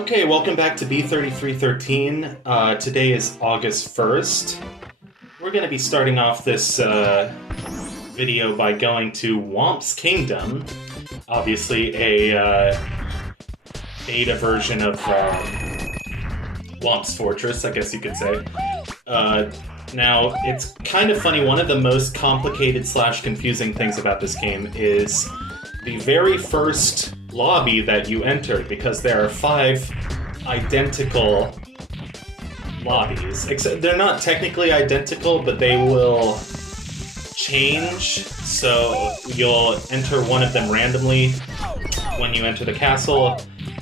Okay, welcome back to B3313. Today is August 1st. We're going to be starting off this video by going to Womp's Kingdom. Obviously a beta version of Womp's Fortress, I guess you could say. Now, it's kind of funny, one of the most complicated / confusing things about this game is the very first lobby that you enter, because there are 5 identical lobbies. Except they're not technically identical, but they will change. So you'll enter one of them randomly when you enter the castle,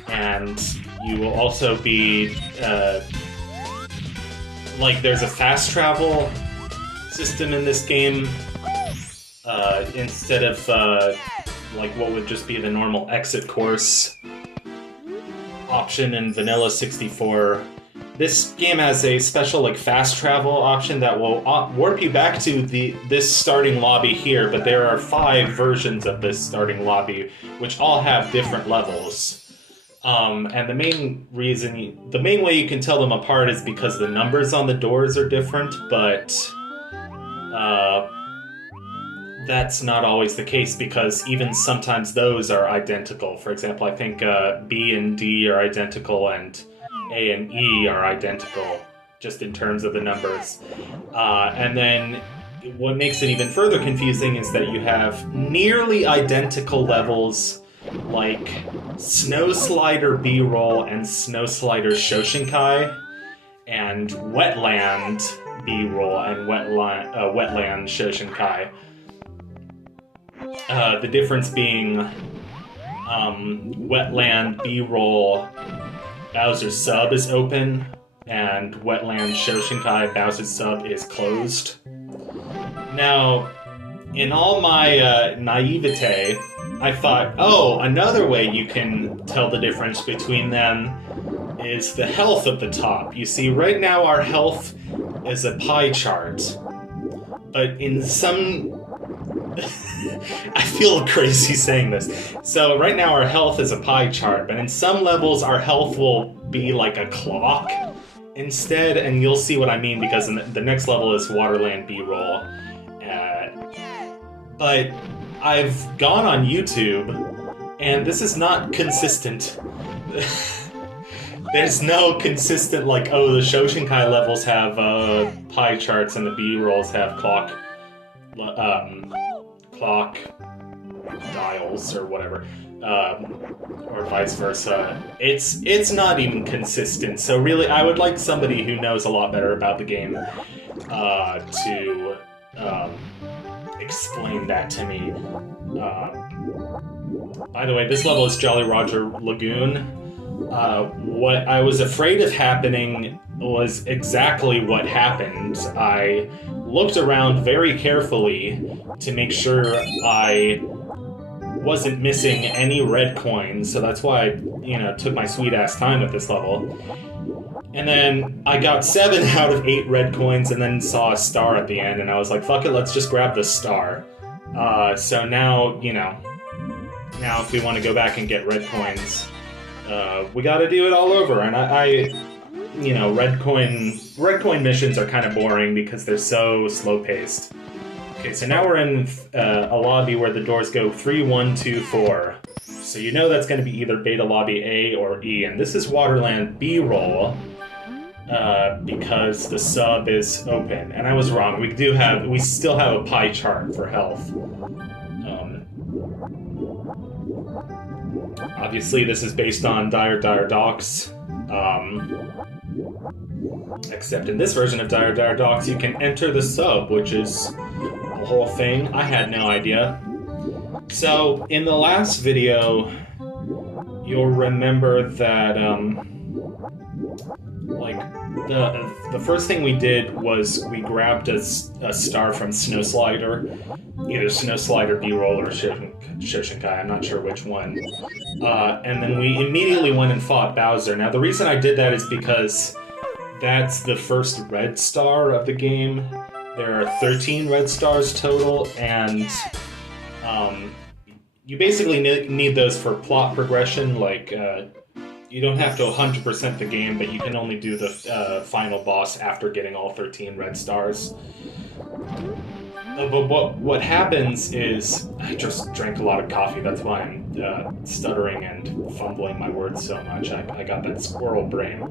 and you will also be like, there's a fast travel system in this game instead of like what would just be the normal exit course option in Vanilla 64. This game has a special like fast travel option that will warp you back to this starting lobby here, but there are 5 versions of this starting lobby, which all have different levels. And the main way you can tell them apart is because the numbers on the doors are different, but that's not always the case, because even sometimes those are identical. For example, I think B and D are identical and A and E are identical, just in terms of the numbers. And then what makes it even further confusing is that you have nearly identical levels like Snow Slider B-Roll and Snow Slider Shoshinkai, and Wetland B-Roll and Wetland Shoshinkai. The difference being Wetland B-Roll Bowser's Sub is open, and Wetland Shoshinkai Bowser's Sub is closed. Now, in all my naivete, I thought, oh, another way you can tell the difference between them is the health at the top. You see, right now our health is a pie chart, but in some... I feel crazy saying this. So right now our health is a pie chart, but in some levels our health will be like a clock instead, and you'll see what I mean, because the next level is Waterland B-Roll. But I've gone on YouTube, and this is not consistent. There's no consistent, like, oh, the Shoshinkai levels have pie charts and the B-Rolls have clock dials or whatever, or vice versa. It's not even consistent. So really, I would like somebody who knows a lot better about the game to explain that to me. By the way, this level is Jolly Roger Lagoon. What I was afraid of happening was exactly what happened. I looked around very carefully to make sure I wasn't missing any red coins, so that's why I, took my sweet-ass time with this level. And then I got 7 out of 8 red coins and then saw a star at the end, and I was like, fuck it, let's just grab the star. So now, now if we want to go back and get red coins, we gotta do it all over, and red coin missions are kind of boring because they're so slow-paced. Okay, so now we're in a lobby where the doors go 3, 1, 2, 4. So you know that's going to be either Beta Lobby A or E, and this is Waterland B-Roll, because the sub is open. And I was wrong. We still have a pie chart for health. Obviously, this is based on Dire Docks. Except in this version of Dire Docks, you can enter the sub, which is a whole thing. I had no idea. So, in the last video, you'll remember that, the first thing we did was we grabbed a star from Snow Slider, either Snow Slider B-Roll or Shoshinkai, I'm not sure which one. And then we immediately went and fought Bowser. Now, the reason I did that is because that's the first red star of the game. There are 13 red stars total, and you basically need those for plot progression, like you don't have to 100% the game, but you can only do the final boss after getting all 13 red stars. But what happens is, I just drank a lot of coffee, that's why I'm stuttering and fumbling my words so much. I got that squirrel brain.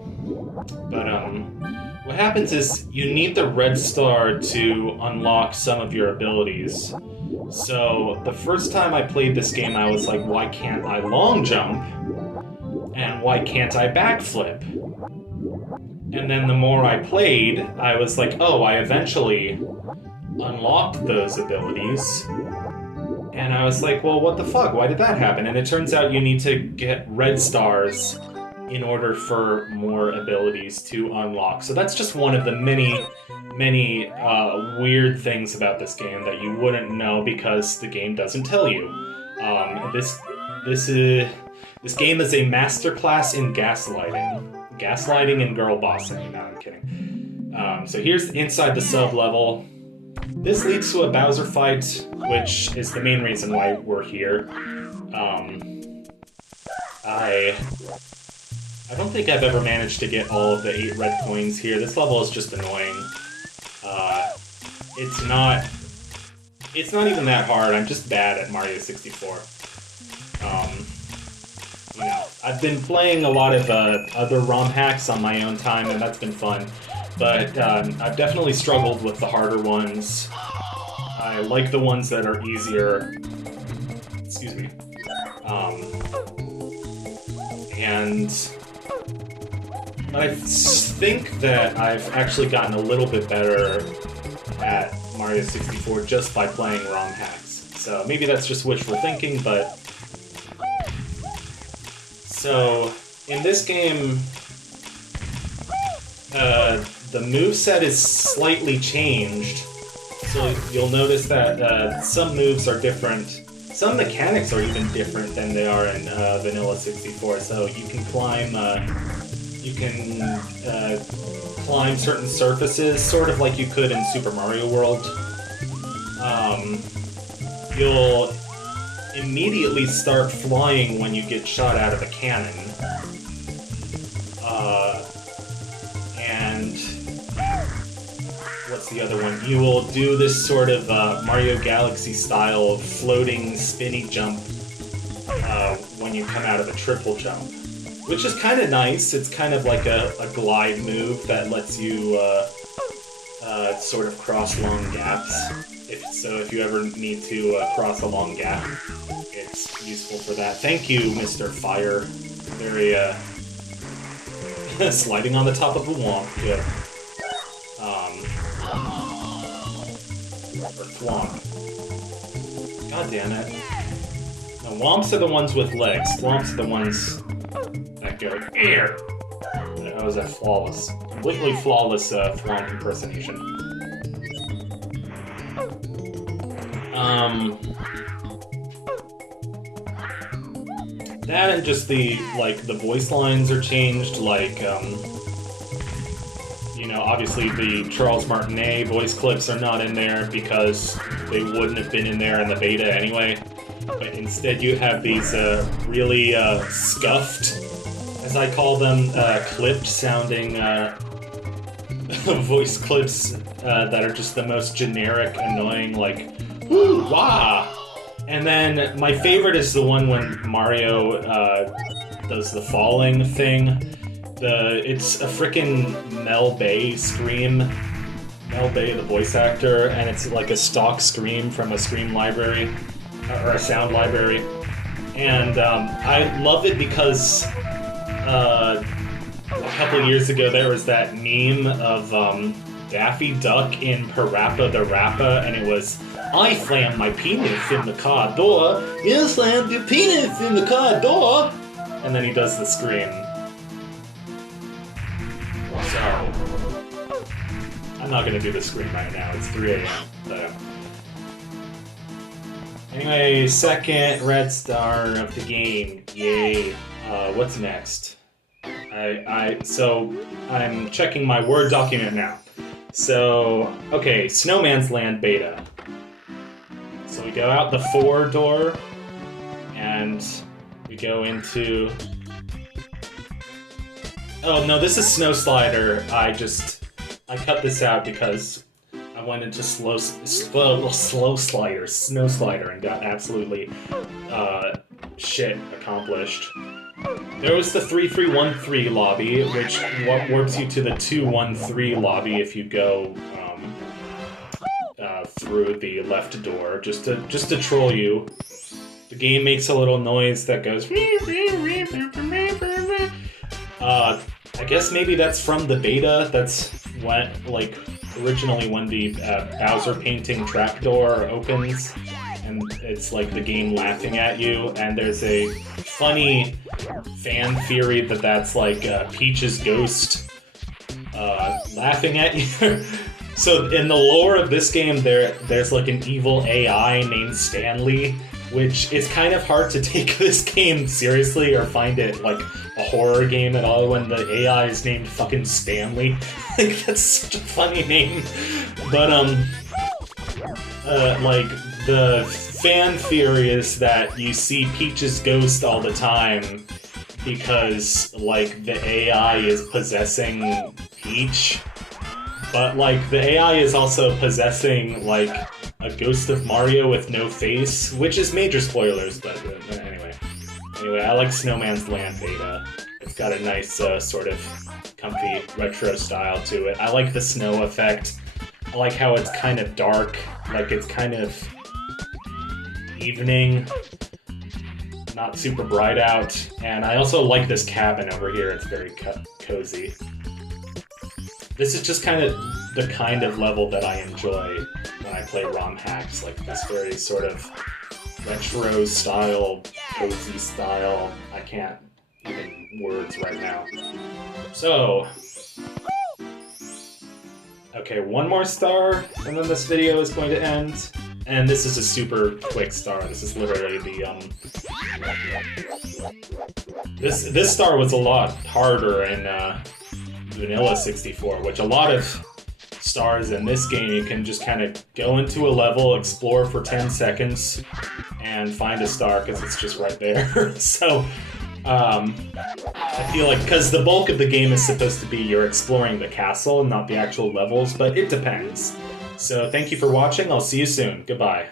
But what happens is you need the red star to unlock some of your abilities. So the first time I played this game, I was like, why can't I long jump? And why can't I backflip? And then the more I played, I was like, oh, I eventually unlocked those abilities. And I was like, well, what the fuck? Why did that happen? And it turns out you need to get red stars in order for more abilities to unlock. So that's just one of the many weird things about this game that you wouldn't know because the game doesn't tell you. This game is a masterclass in gaslighting. Gaslighting and girl bossing. No, I'm kidding. So here's inside the sub-level. This leads to a Bowser fight, which is the main reason why we're here. I don't think I've ever managed to get all of the 8 red coins here. This level is just annoying. It's not even that hard. I'm just bad at Mario 64. You know, I've been playing a lot of other ROM hacks on my own time, and that's been fun. But I've definitely struggled with the harder ones. I like the ones that are easier. Excuse me. But I think that I've actually gotten a little bit better at Mario 64 just by playing ROM hacks. So maybe that's just wishful thinking, but... So, in this game, the moveset is slightly changed. So you'll notice that some moves are different. Some mechanics are even different than they are in Vanilla 64. So you can climb climb certain surfaces, sort of like you could in Super Mario World. You'll immediately start flying when you get shot out of a cannon. And what's the other one? You will do this sort of Mario Galaxy style floating spinny jump when you come out of a triple jump, which is kind of nice. It's kind of like a glide move that lets you sort of cross long gaps. If you ever need to cross a long gap, it's useful for that. Thank you, Mr. Fire. Very, sliding on the top of a womp. Good. Or thwomp. God damn it. No, womps are the ones with legs. Thwomps are the ones that go, here! That was a flawless, completely flawless thwomp impersonation. That and just the voice lines are changed, you know, obviously the Charles Martinet voice clips are not in there because they wouldn't have been in there in the beta anyway. But instead you have these really scuffed, as I call them, clipped sounding voice clips that are just the most generic, annoying, like, whoo, wah! And then my favorite is the one when Mario does the falling thing. It's a frickin' Mel Bay scream. Mel Bay, the voice actor, and it's like a stock scream from a scream library, or a sound library. And I love it because a couple years ago there was that meme of Daffy Duck in Parappa the Rappa, and it was, I slammed my penis in the car door. You slammed your penis in the car door. And then he does the scream. So, I'm not gonna do the scream right now. It's 3 a.m. But anyway, second red star of the game. Yay. What's next? So I'm checking my Word document now. So, okay, Snowman's Land beta. So we go out the 4 door, and we go into Oh no, this is Snow Slider. I cut this out because I went into Snow Slider, and got absolutely shit accomplished. There was the 3313 lobby, which warps you to the 213 lobby if you go through the left door, just to troll you. The game makes a little noise that goes. I guess maybe that's from the beta. That's when, like, originally when the Bowser painting trapdoor opens, and it's like the game laughing at you. And there's a funny fan theory that that's like Peach's ghost laughing at you. So in the lore of this game, there's like an evil AI named Stanley, which is kind of hard to take this game seriously or find it like a horror game at all when the AI is named fucking Stanley. Like, that's such a funny name. But like, the fan theory is that you see Peach's ghost all the time because, like, the AI is possessing Peach. But, like, the AI is also possessing, like, a ghost of Mario with no face, which is major spoilers, but anyway. Anyway, I like Snowman's Land beta. It's got a nice, sort of comfy retro style to it. I like the snow effect. I like how it's kind of dark, like it's kind of evening, not super bright out. And I also like this cabin over here. It's very cozy. This is just kind of the kind of level that I enjoy when I play ROM hacks, like this very sort of retro style, cozy style. I can't even words right now. So, okay, one more star, and then this video is going to end. And this is a super quick star. This is literally the This star was a lot harder in Vanilla 64, which a lot of stars in this game, you can just kind of go into a level, explore for 10 seconds, and find a star because it's just right there. So, I feel like, because the bulk of the game is supposed to be you're exploring the castle and not the actual levels, but it depends. So thank you for watching, I'll see you soon, goodbye.